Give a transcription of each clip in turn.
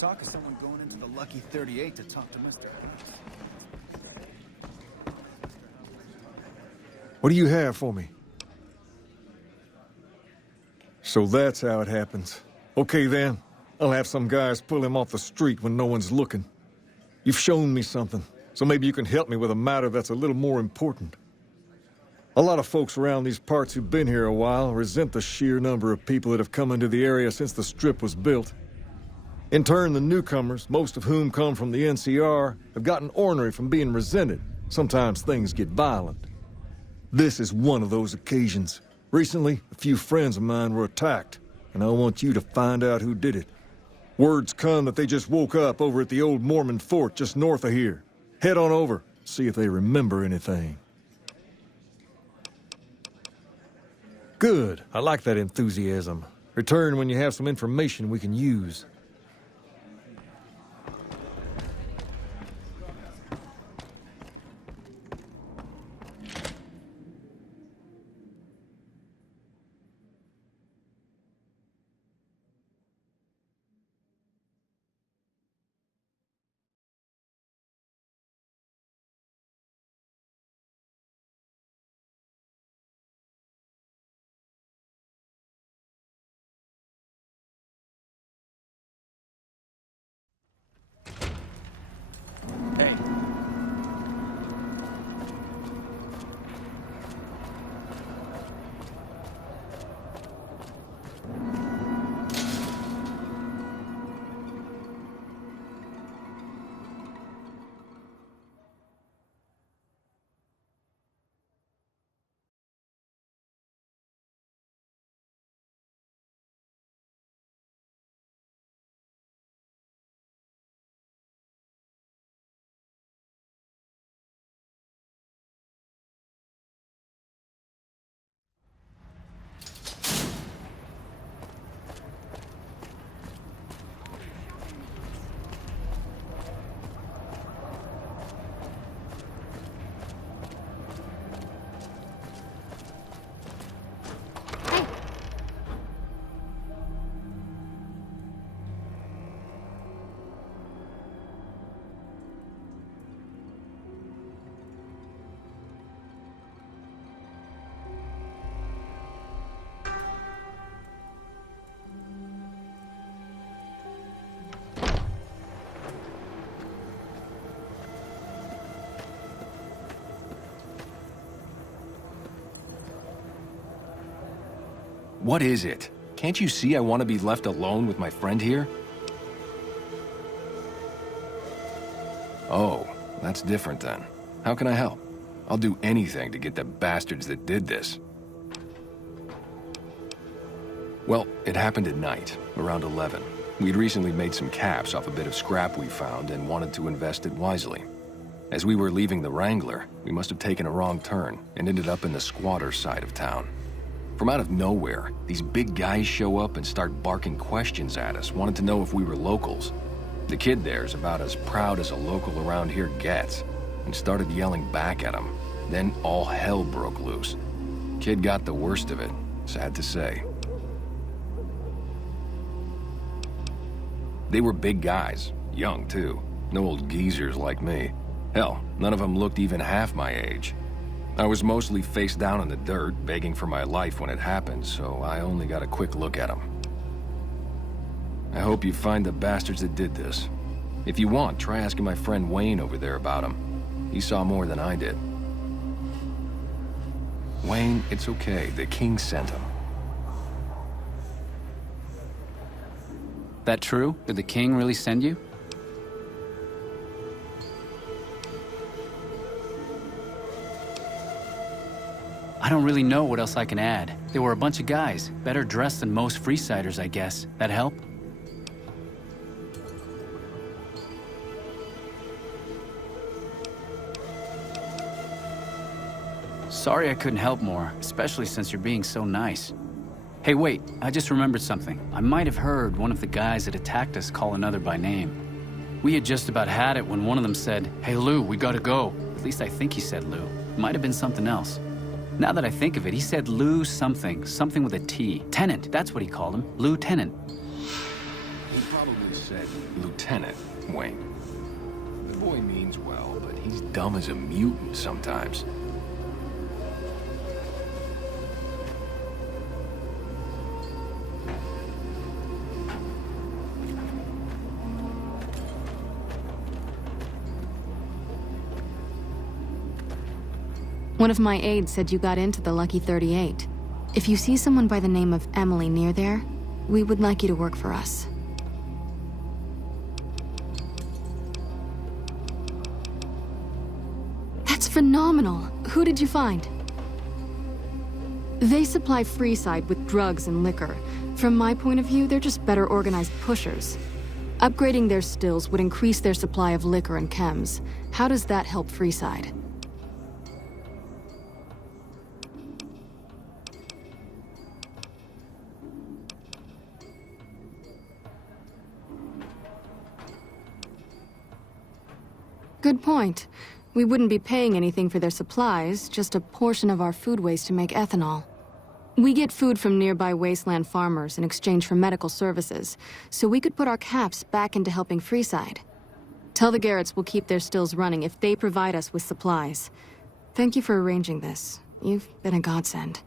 talk of someone going into the Lucky 38 to talk to Mr. Price. What do you have for me? So that's how it happens. Okay then, I'll have some guys pull him off the street when no one's looking. You've shown me something, so maybe you can help me with a matter that's a little more important. A lot of folks around these parts who've been here a while resent the sheer number of people that have come into the area since the Strip was built. In turn, the newcomers, most of whom come from the NCR, have gotten ornery from being resented. Sometimes things get violent. This is one of those occasions. Recently, a few friends of mine were attacked, and I want you to find out who did it. Word's come that they just woke up over at the old Mormon fort just north of here. Head on over, see if they remember anything. Good. I like that enthusiasm. Return when you have some information we can use. Hey. What is it? Can't you see I want to be left alone with my friend here? Oh, that's different then. How can I help? I'll do anything to get the bastards that did this. Well, it happened at night, around 11. We'd recently made some caps off a bit of scrap we found and wanted to invest it wisely. As we were leaving the Wrangler, we must have taken a wrong turn and ended up in the squatter side of town. From out of nowhere, these big guys show up and start barking questions at us, wanted to know if we were locals. The kid there's about as proud as a local around here gets, and started yelling back at him. Then all hell broke loose. Kid got the worst of it, sad to say. They were big guys, young too, no old geezers like me. Hell, none of them looked even half my age. I was mostly face down in the dirt, begging for my life when it happened, so I only got a quick look at them. I hope you find the bastards that did this. If you want, try asking my friend Wayne over there about them. He saw more than I did. Wayne, it's okay. The king sent him. That true? Did the king really send you? I don't really know what else I can add. They were a bunch of guys, better dressed than most Freesiders, I guess. That help? Sorry I couldn't help more, especially since you're being so nice. Hey, wait, I just remembered something. I might have heard one of the guys that attacked us call another by name. We had just about had it when one of them said, "Hey Lou, we gotta go." At least I think he said Lou. It might have been something else. Now that I think of it, he said Lou something with a T. Tennant, that's what he called him. Lieutenant. He probably said Lieutenant Wayne. The boy means well, but he's dumb as a mutant sometimes. One of my aides said you got into the Lucky 38. If you see someone by the name of Emily near there, we would like you to work for us. That's phenomenal. Who did you find? They supply Freeside with drugs and liquor. From my point of view, they're just better organized pushers. Upgrading their stills would increase their supply of liquor and chems. How does that help Freeside? Good point. We wouldn't be paying anything for their supplies, just a portion of our food waste to make ethanol. We get food from nearby wasteland farmers in exchange for medical services, so we could put our caps back into helping Freeside. Tell the Garretts we'll keep their stills running if they provide us with supplies. Thank you for arranging this. You've been a godsend.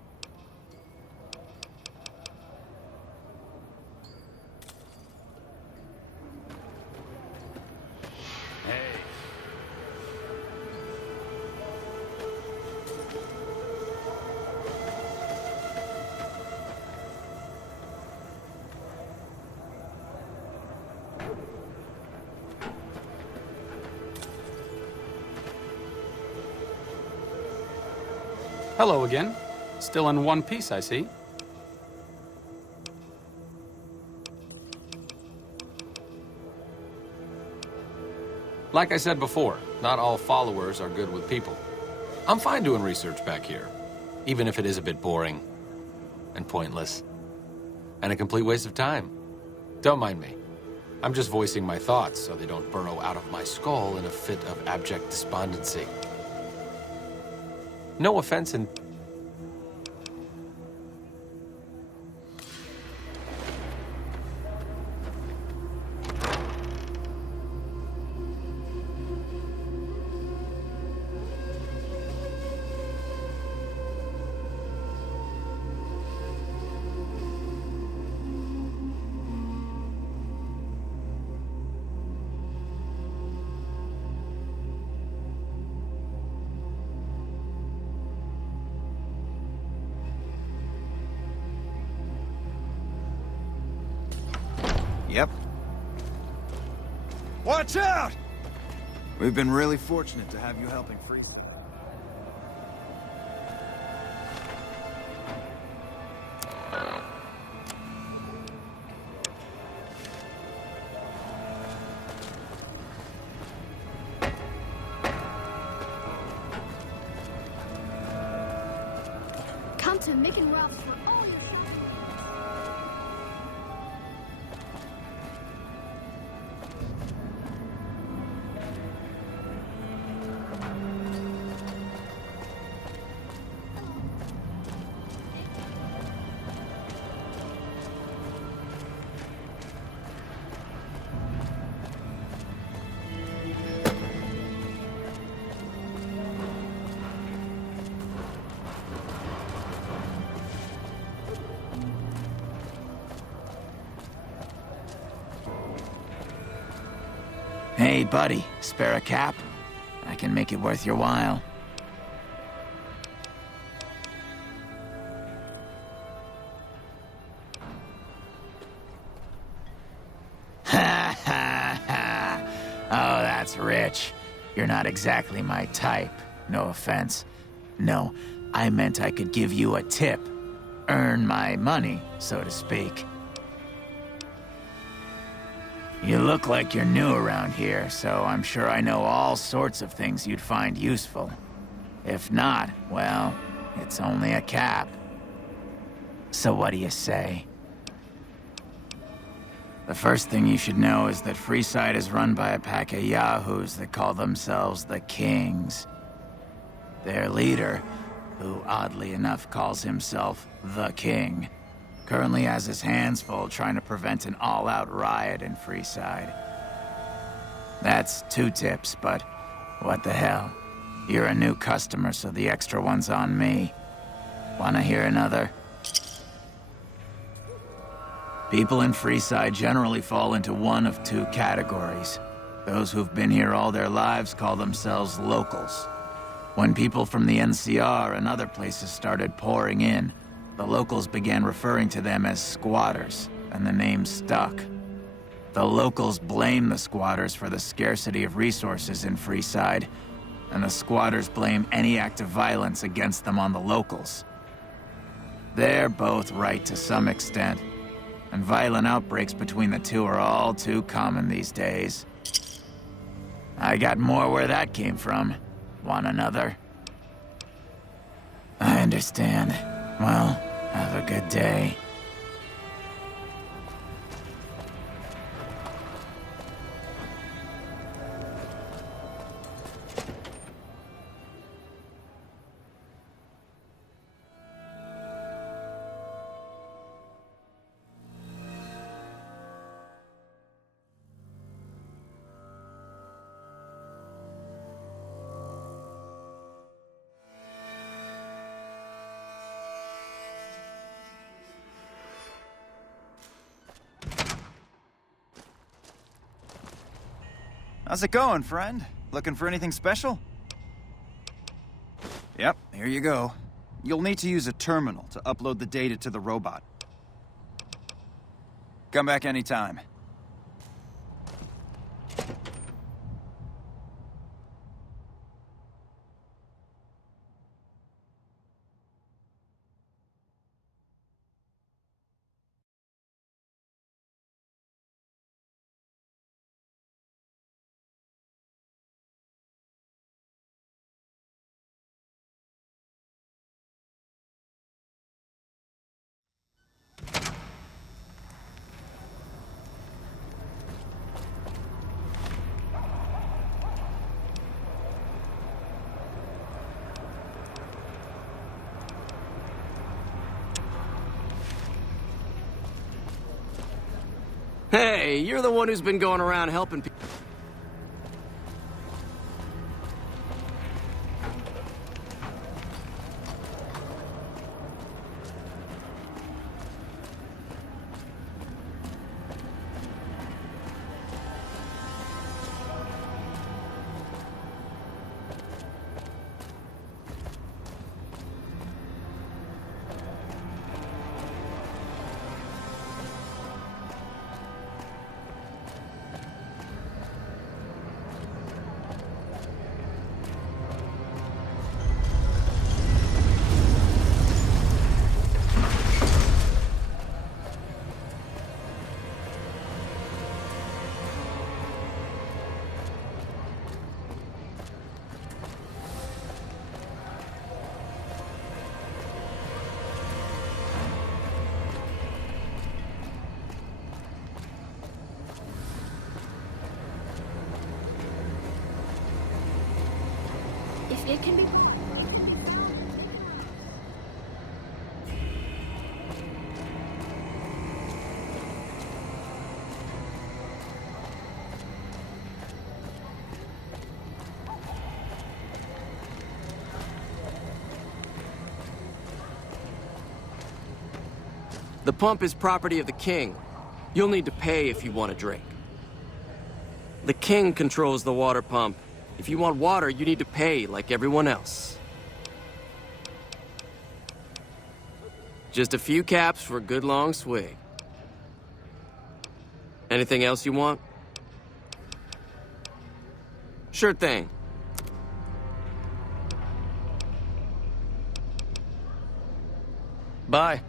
Hello again. Still in one piece, I see. Like I said before, not all followers are good with people. I'm fine doing research back here, even if it is a bit boring and pointless and a complete waste of time. Don't mind me. I'm just voicing my thoughts so they don't burrow out of my skull in a fit of abject despondency. No offense in... Yep. Watch out! We've been really fortunate to have you helping Freeze. Come to Mick and Ralph's for all your shopping. Hey, buddy, spare a cap? I can make it worth your while. Ha ha ha! Oh, that's rich. You're not exactly my type. No offense. No, I meant I could give you a tip. Earn my money, so to speak. You look like you're new around here, so I'm sure I know all sorts of things you'd find useful. If not, well, it's only a cap. So what do you say? The first thing you should know is that Freeside is run by a pack of yahoos that call themselves the Kings. Their leader, who oddly enough calls himself the King, Currently has his hands full trying to prevent an all-out riot in Freeside. That's 2 tips, but what the hell? You're a new customer, so the extra one's on me. Wanna hear another? People in Freeside generally fall into one of 2 categories. Those who've been here all their lives call themselves locals. When people from the NCR and other places started pouring in, the locals began referring to them as squatters, and the name stuck. The locals blame the squatters for the scarcity of resources in Freeside, and the squatters blame any act of violence against them on the locals. They're both right to some extent, and violent outbreaks between the 2 are all too common these days. I got more where that came from. Want another? I understand. Well, have a good day. How's it going, friend? Looking for anything special? Yep, here you go. You'll need to use a terminal to upload the data to the robot. Come back anytime. Hey, you're the one who's been going around helping people. If it can be... The pump is property of the king. You'll need to pay if you want a drink. The king controls the water pump. If you want water, you need to pay like everyone else. Just a few caps for a good long swig. Anything else you want? Sure thing. Bye.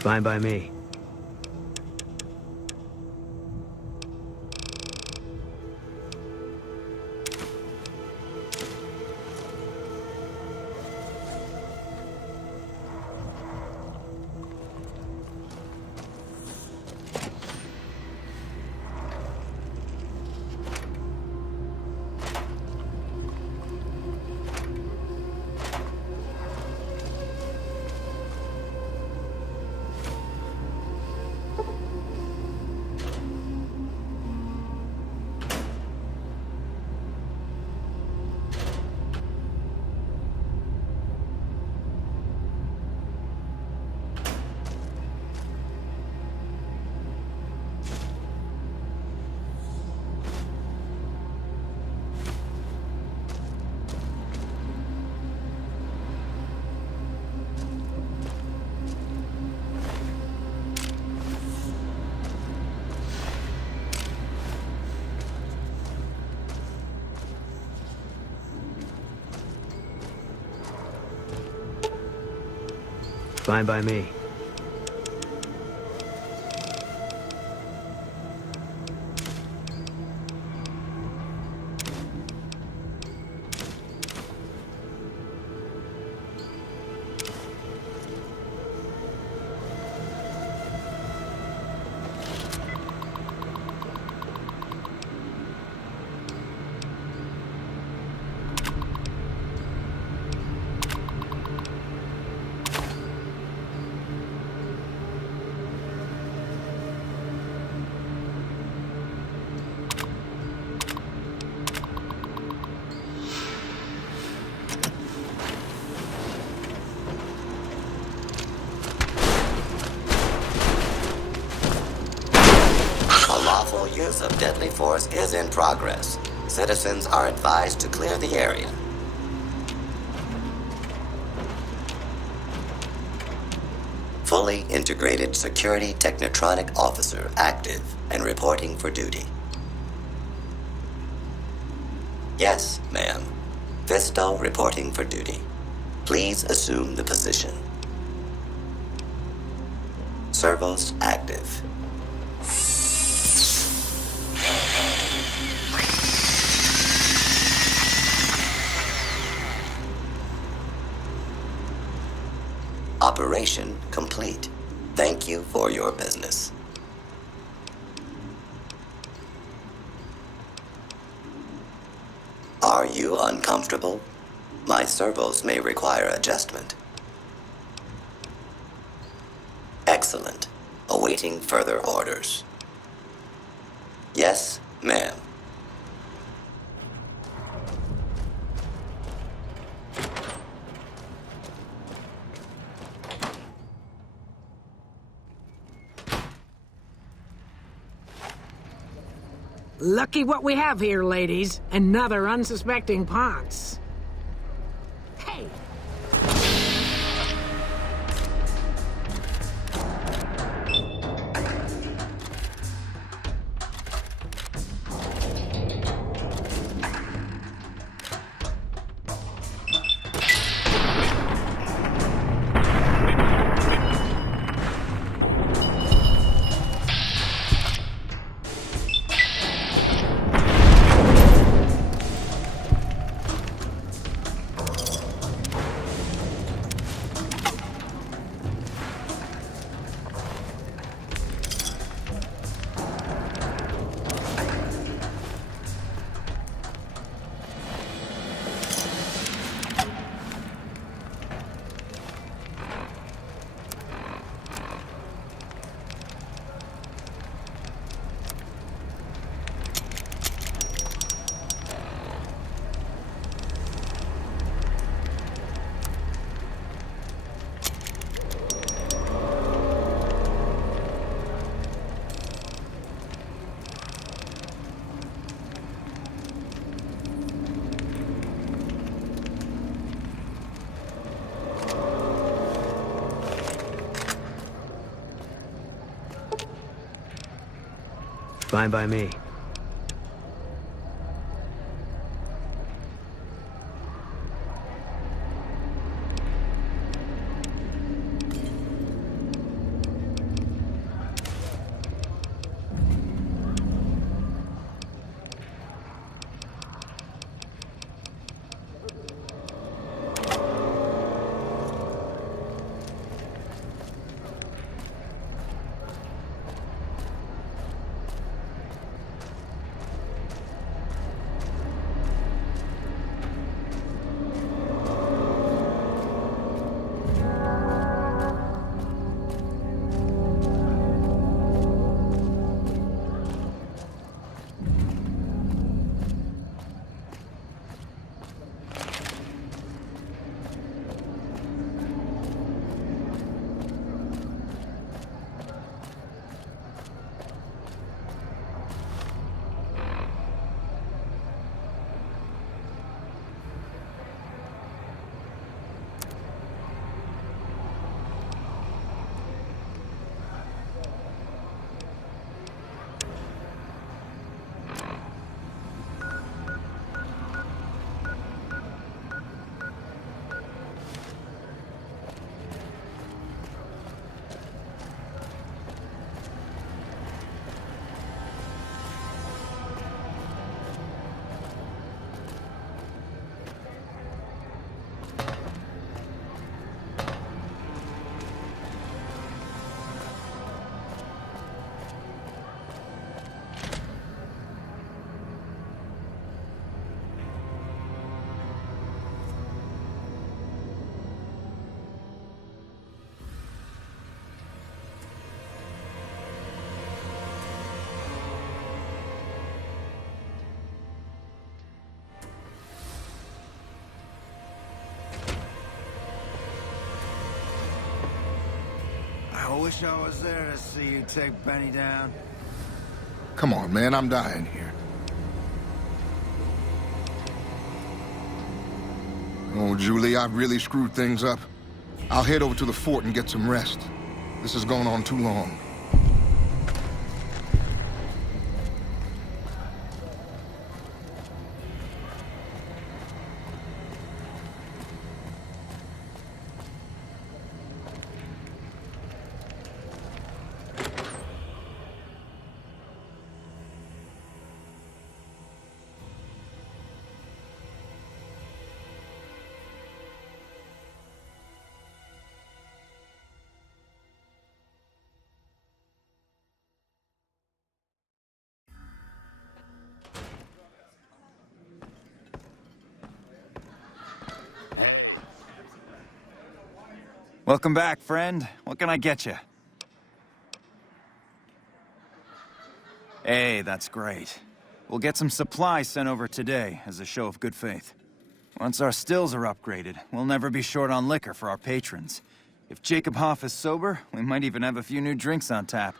Fine by me. Fine by me. Lawful use of deadly force is in progress. Citizens are advised to clear the area. Fully integrated security technotronic officer active and reporting for duty. Yes, ma'am. Fisto reporting for duty. Please assume the position. Servos active. Operation complete. Thank you for your business. Are you uncomfortable? My servos may require adjustment. Excellent. Awaiting further orders. Yes, ma'am. Lucky what we have here, ladies. Another unsuspecting Ponce. Hey! Fine by me. wish I was there to see you take Benny down. Come on, man, I'm dying here. Oh, Julie, I've really screwed things up. I'll head over to the fort and get some rest. This has gone on too long. Welcome back, friend. What can I get you? Hey, that's great. We'll get some supplies sent over today as a show of good faith. Once our stills are upgraded, we'll never be short on liquor for our patrons. If Jacob Hoff is sober, we might even have a few new drinks on tap.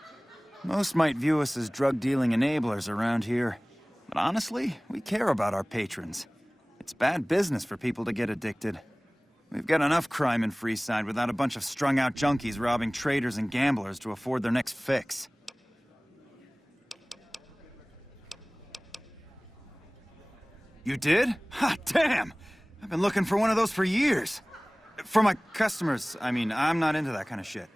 Most might view us as drug-dealing enablers around here. But honestly, we care about our patrons. It's bad business for people to get addicted. We've got enough crime in Freeside without a bunch of strung-out junkies robbing traders and gamblers to afford their next fix. You did? Ha, damn! I've been looking for one of those for years. For my customers, I mean, I'm not into that kind of shit.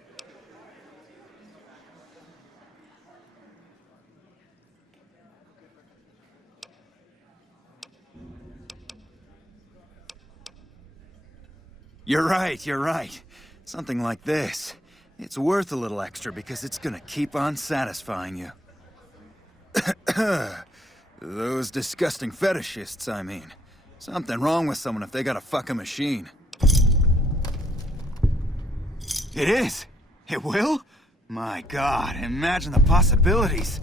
You're right. Something like this. It's worth a little extra because it's gonna keep on satisfying you. Those disgusting fetishists, I mean. Something wrong with someone if they got a fucking machine. It is? It will? My God, imagine the possibilities.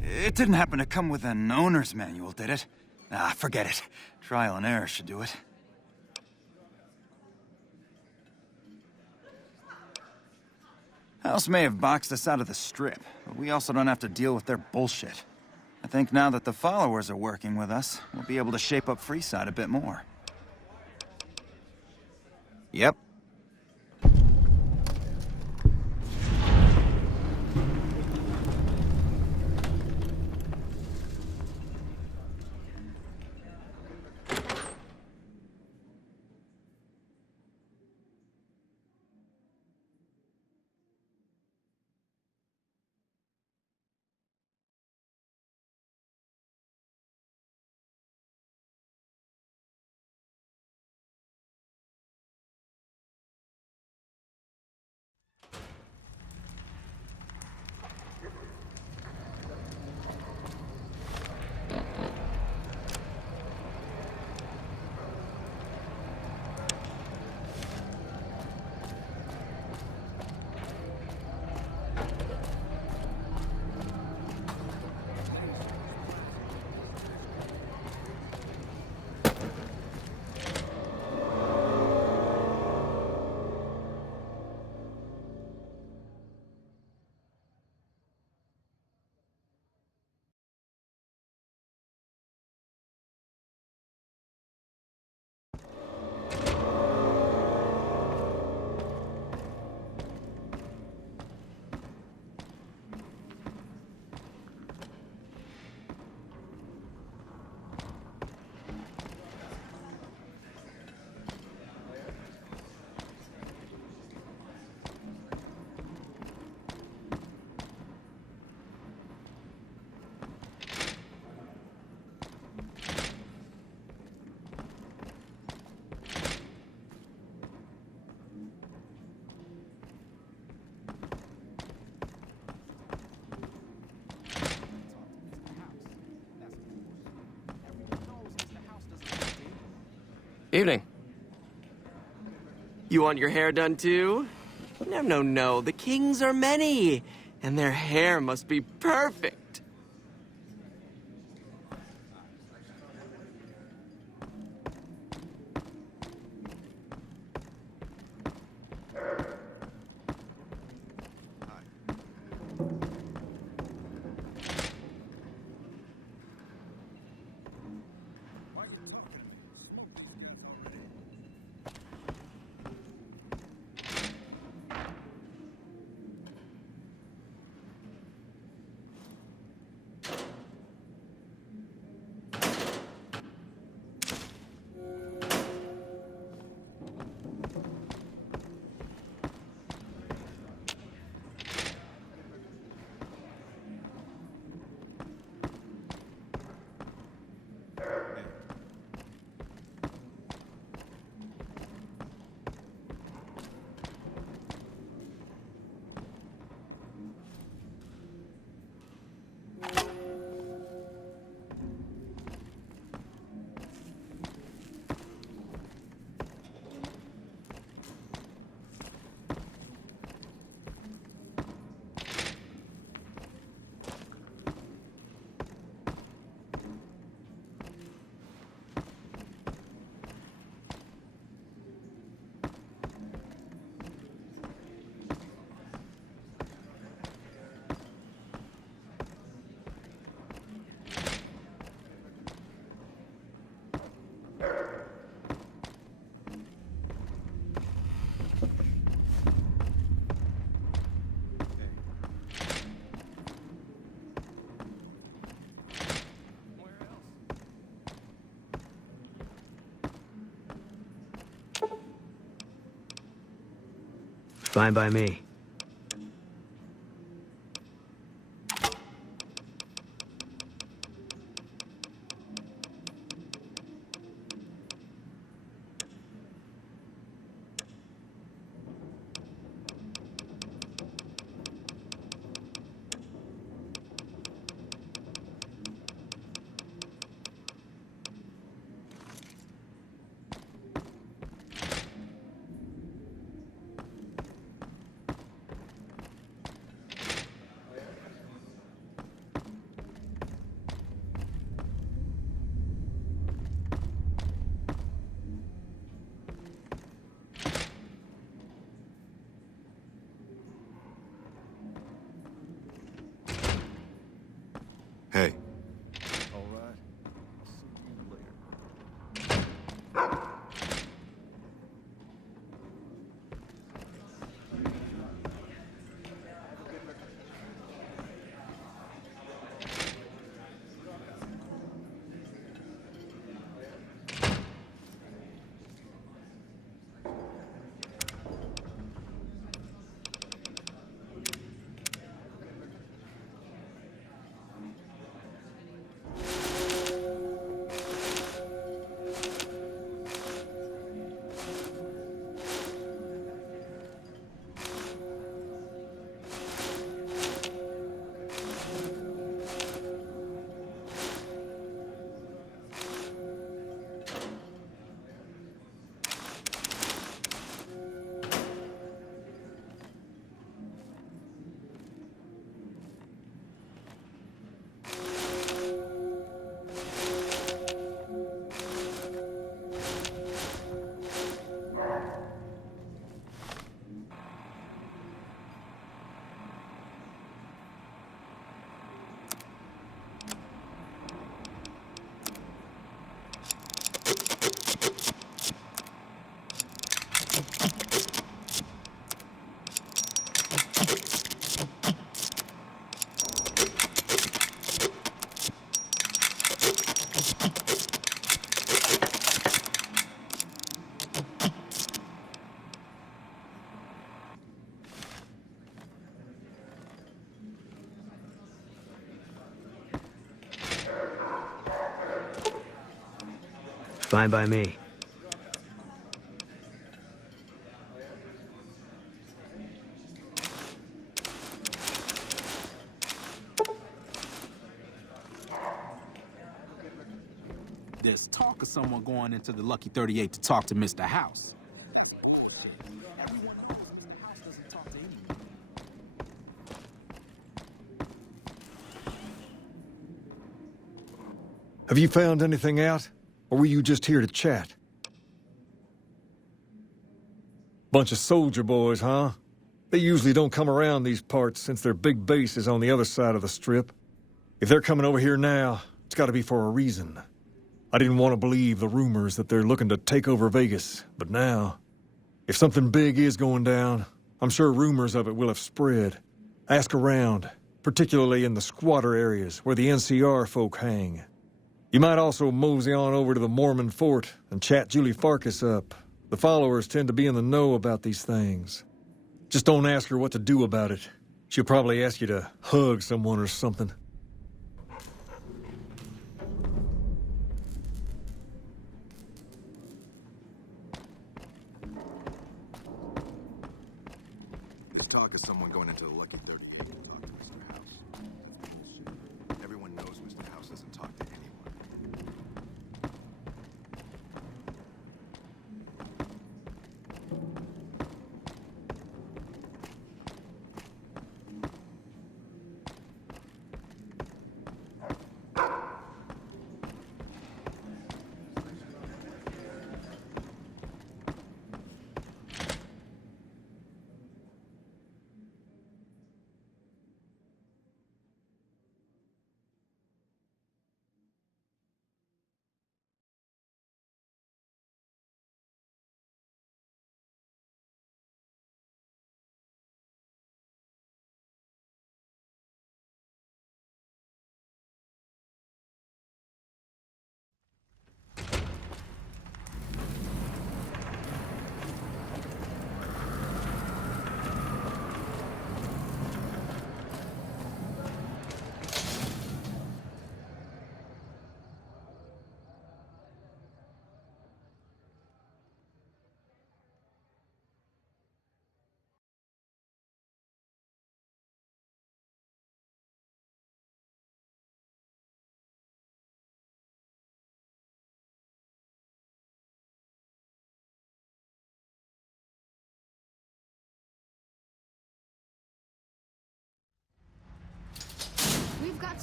It didn't happen to come with an owner's manual, did it? Ah, forget it. Trial and error should do it. House may have boxed us out of the Strip, but we also don't have to deal with their bullshit. I think now that the followers are working with us, we'll be able to shape up Freeside a bit more. Yep. Evening. You want your hair done too? No. The kings are many, and their hair must be perfect. Fine by me. Hey. All right. I'll see you later. Fine by me. There's talk of someone going into the Lucky 38 to talk to Mr. House. Everyone knows Mr. House doesn't talk to anyone. Have you found anything out? Or were you just here to chat? Bunch of soldier boys, huh? They usually don't come around these parts since their big base is on the other side of the Strip. If they're coming over here now, it's gotta be for a reason. I didn't want to believe the rumors that they're looking to take over Vegas, but now, if something big is going down, I'm sure rumors of it will have spread. Ask around, particularly in the squatter areas where the NCR folk hang. You might also mosey on over to the Mormon fort and chat Julie Farkas up. The followers tend to be in the know about these things. Just don't ask her what to do about it. She'll probably ask you to hug someone or something. There's talk of someone going into the Lucky 30 to talk to Mr. House. Bullshit. Everyone knows Mr. House doesn't talk to anyone.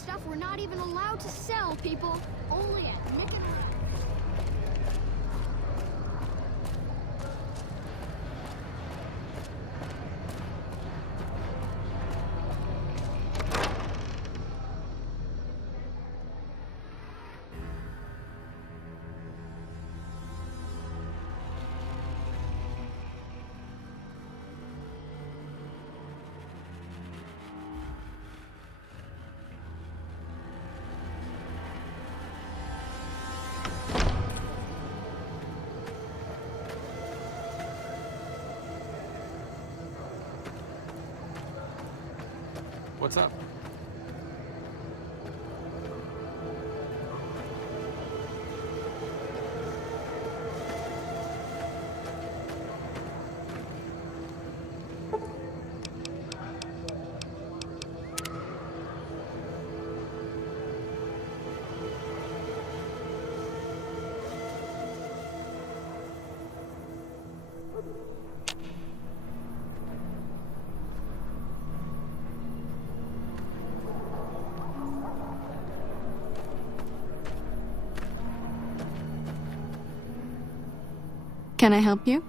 stuff we're not even allowed to sell, people. Only at Nick and What's up? Can I help you?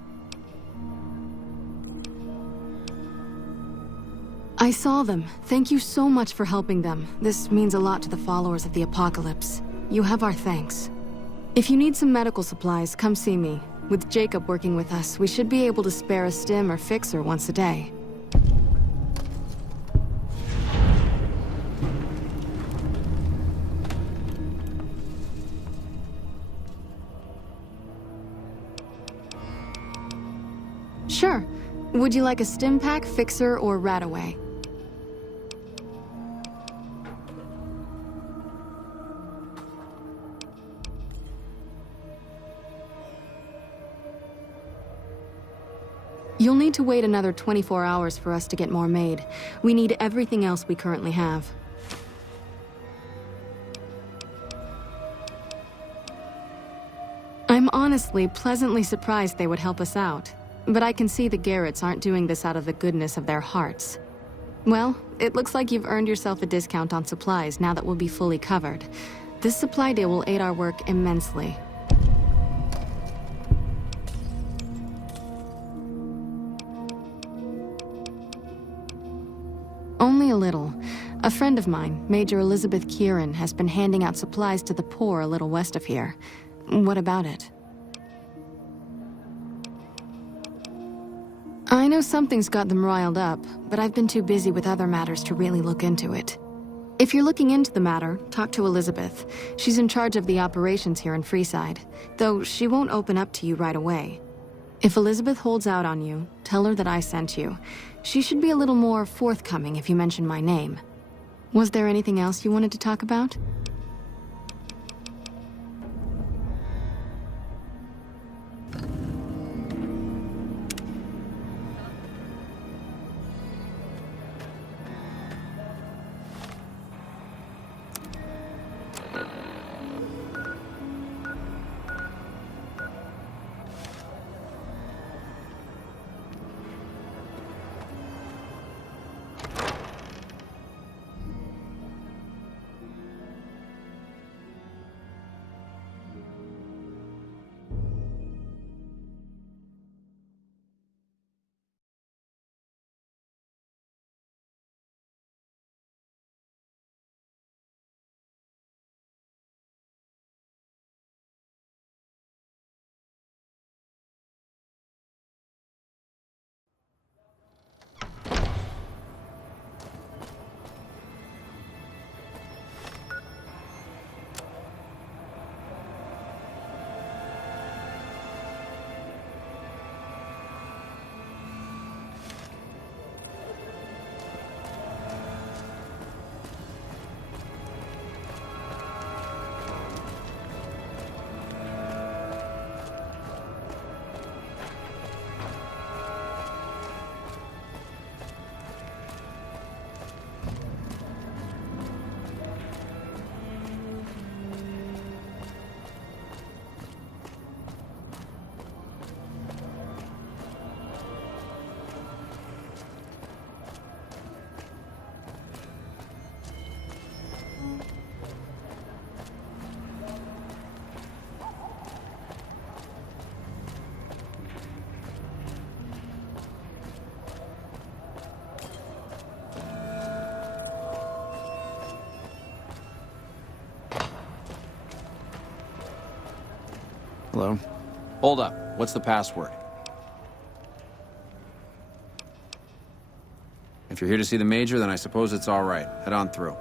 I saw them. Thank you so much for helping them. This means a lot to the followers of the Apocalypse. You have our thanks. If you need some medical supplies, come see me. With Jacob working with us, we should be able to spare a stim or fixer once a day. Sure. Would you like a stim pack, fixer, or Radaway? You'll need to wait another 24 hours for us to get more made. We need everything else we currently have. I'm honestly pleasantly surprised they would help us out. But I can see the Garretts aren't doing this out of the goodness of their hearts. Well, it looks like you've earned yourself a discount on supplies now that we'll be fully covered. This supply deal will aid our work immensely. Only a little. A friend of mine, Major Elizabeth Kieran, has been handing out supplies to the poor a little west of here. What about it? I know something's got them riled up, but I've been too busy with other matters to really look into it. If you're looking into the matter, talk to Elizabeth. She's in charge of the operations here in Freeside, though she won't open up to you right away. If Elizabeth holds out on you, tell her that I sent you. She should be a little more forthcoming if you mention my name. Was there anything else you wanted to talk about? Hello? Hold up. What's the password? If you're here to see the Major, then I suppose it's all right. Head on through.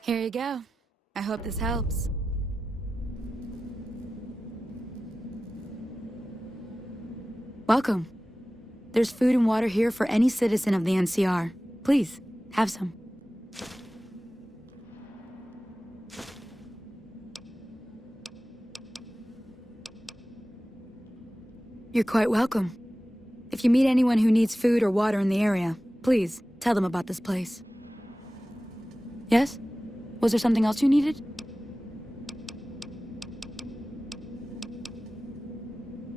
Here you go. I hope this helps. Welcome. There's food and water here for any citizen of the NCR. Please, have some. You're quite welcome. If you meet anyone who needs food or water in the area, please, tell them about this place. Yes? Was there something else you needed?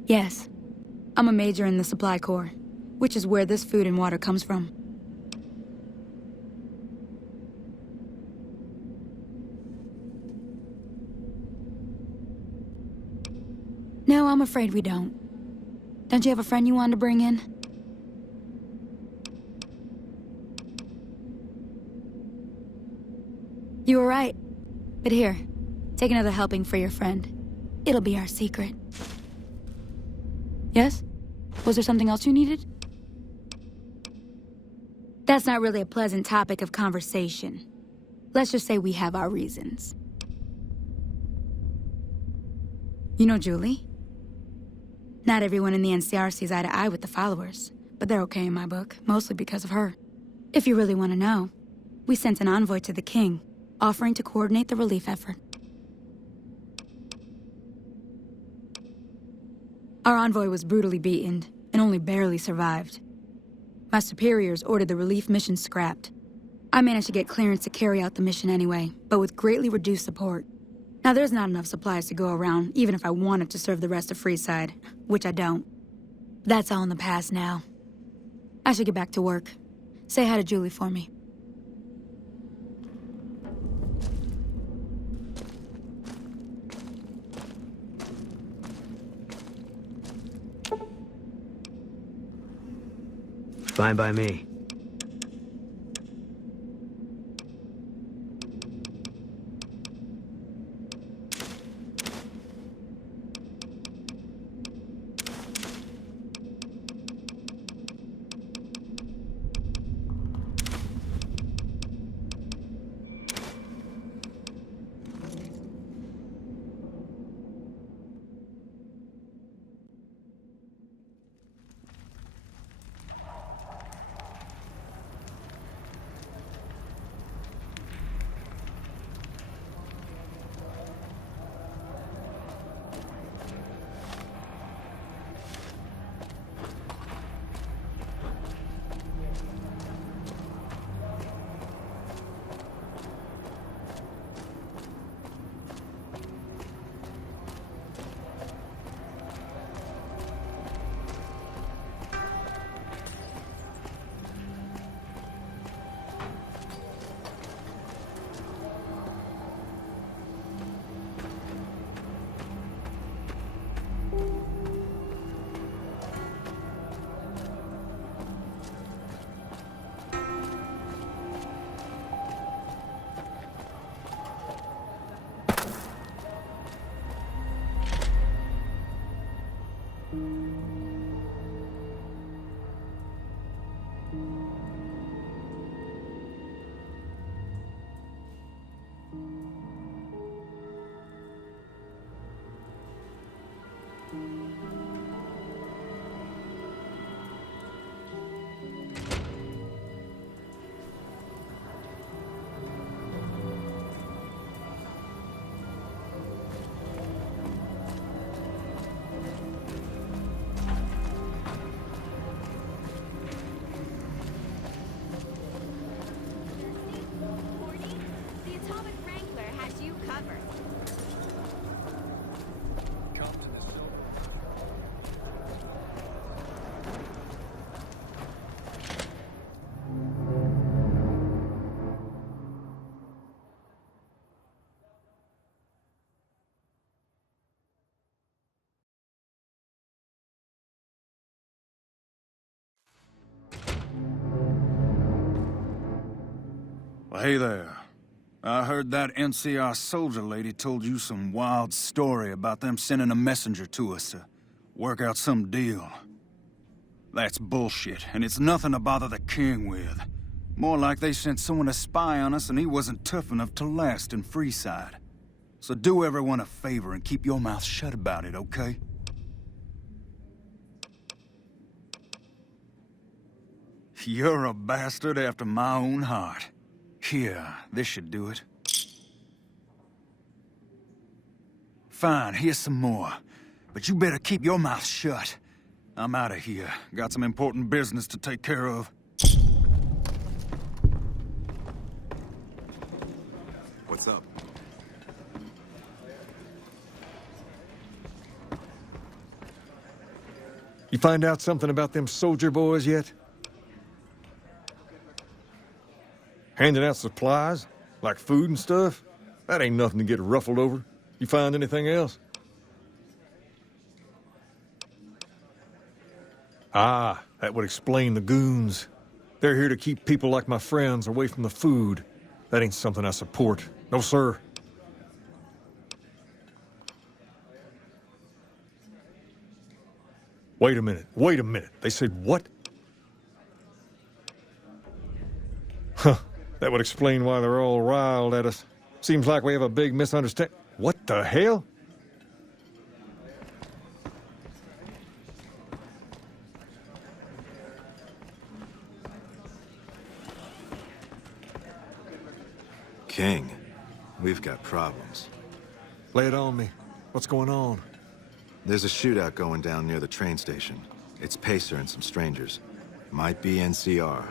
Yes. I'm a major in the Supply Corps, which is where this food and water comes from. No, I'm afraid we don't. Don't you have a friend you wanted to bring in? You were right. But here, take another helping for your friend. It'll be our secret. Yes? Was there something else you needed? That's not really a pleasant topic of conversation. Let's just say we have our reasons. You know Julie? Not everyone in the NCR sees eye to eye with the followers, but they're okay in my book, mostly because of her. If you really want to know, we sent an envoy to the king, offering to coordinate the relief effort. Our envoy was brutally beaten, and only barely survived. My superiors ordered the relief mission scrapped. I managed to get clearance to carry out the mission anyway, but with greatly reduced support. Now there's not enough supplies to go around, even if I wanted to serve the rest of Freeside, which I don't. That's all in the past now. I should get back to work. Say hi to Julie for me. Fine by me. Hey there. I heard that NCR soldier lady told you some wild story about them sending a messenger to us to work out some deal. That's bullshit, and it's nothing to bother the king with. More like they sent someone to spy on us and he wasn't tough enough to last in Freeside. So do everyone a favor and keep your mouth shut about it, okay? You're a bastard after my own heart. Here, this should do it. Fine, here's some more. But you better keep your mouth shut. I'm out of here. Got some important business to take care of. What's up? You find out something about them soldier boys yet? Handing out supplies? Like food and stuff? That ain't nothing to get ruffled over. You find anything else? Ah, that would explain the goons. They're here to keep people like my friends away from the food. That ain't something I support. No, sir. Wait a minute. They said what? Huh. That would explain why they're all riled at us. Seems like we have a big misunderstanding. What the hell? King, we've got problems. Lay it on me. What's going on? There's a shootout going down near the train station. It's Pacer and some strangers. Might be NCR.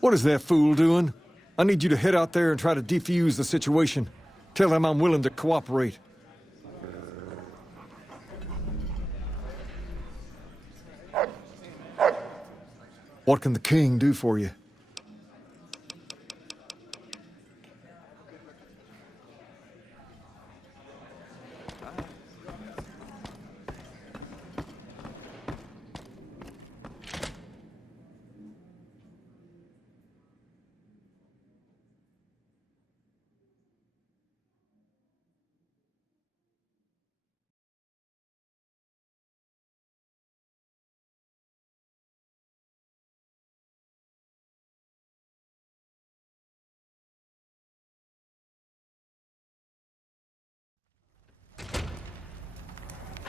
What is that fool doing? I need you to head out there and try to defuse the situation. Tell them I'm willing to cooperate. What can the king do for you?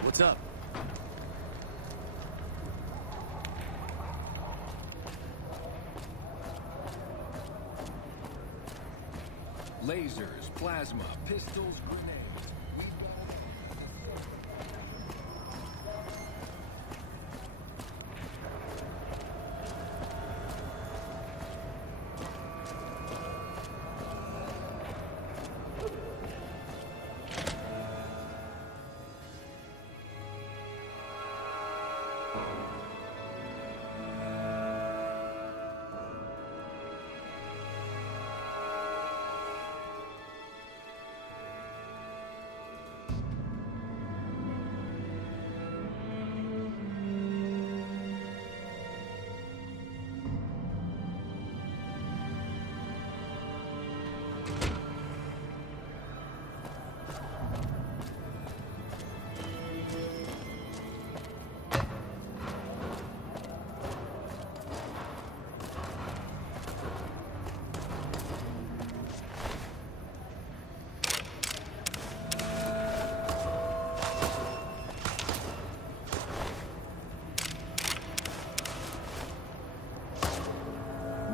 What's up? Lasers, plasma, pistols, grenades.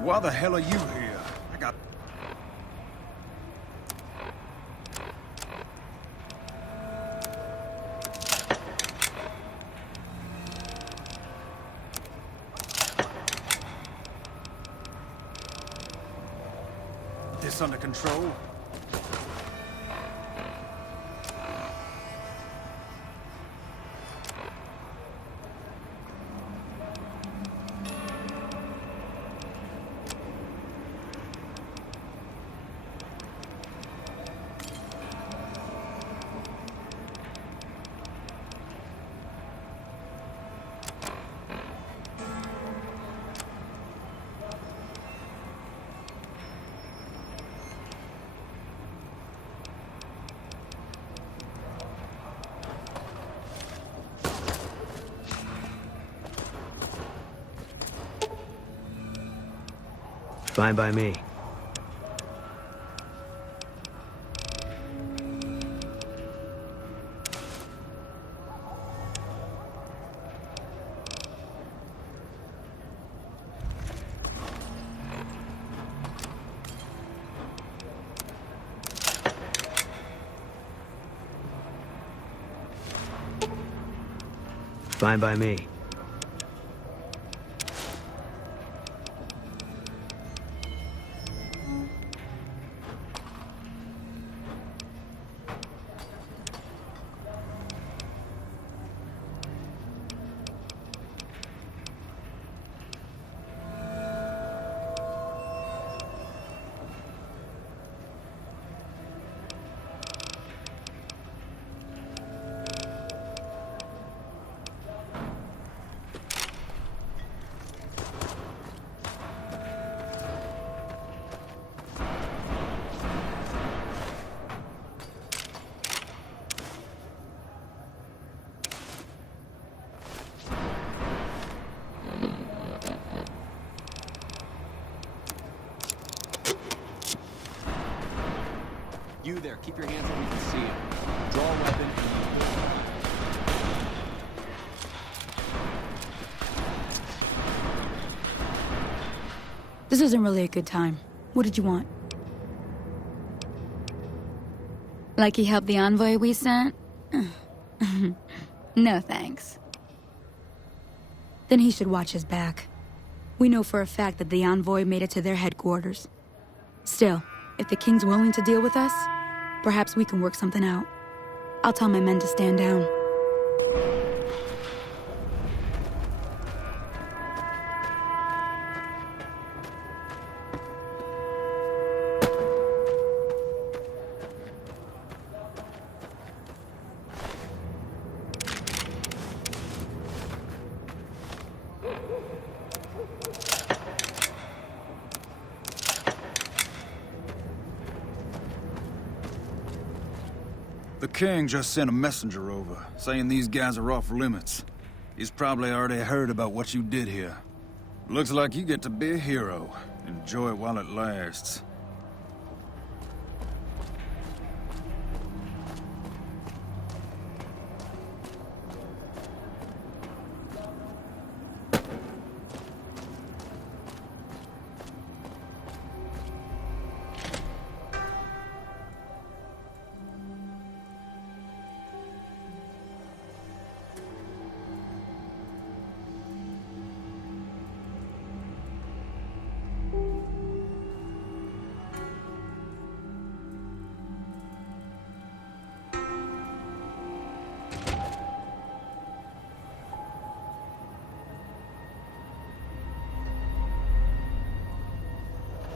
Why the hell are you here? I got... This under control? Fine by me. Fine by me. You there, keep your hands where we can see him. Draw a weapon and This isn't really a good time. What did you want? Like he helped the envoy we sent? No thanks. Then he should watch his back. We know for a fact that the envoy made it to their headquarters. Still, if the king's willing to deal with us, perhaps we can work something out. I'll tell my men to stand down. The king just sent a messenger over, saying these guys are off limits. He's probably already heard about what you did here. Looks like you get to be a hero. Enjoy it while it lasts.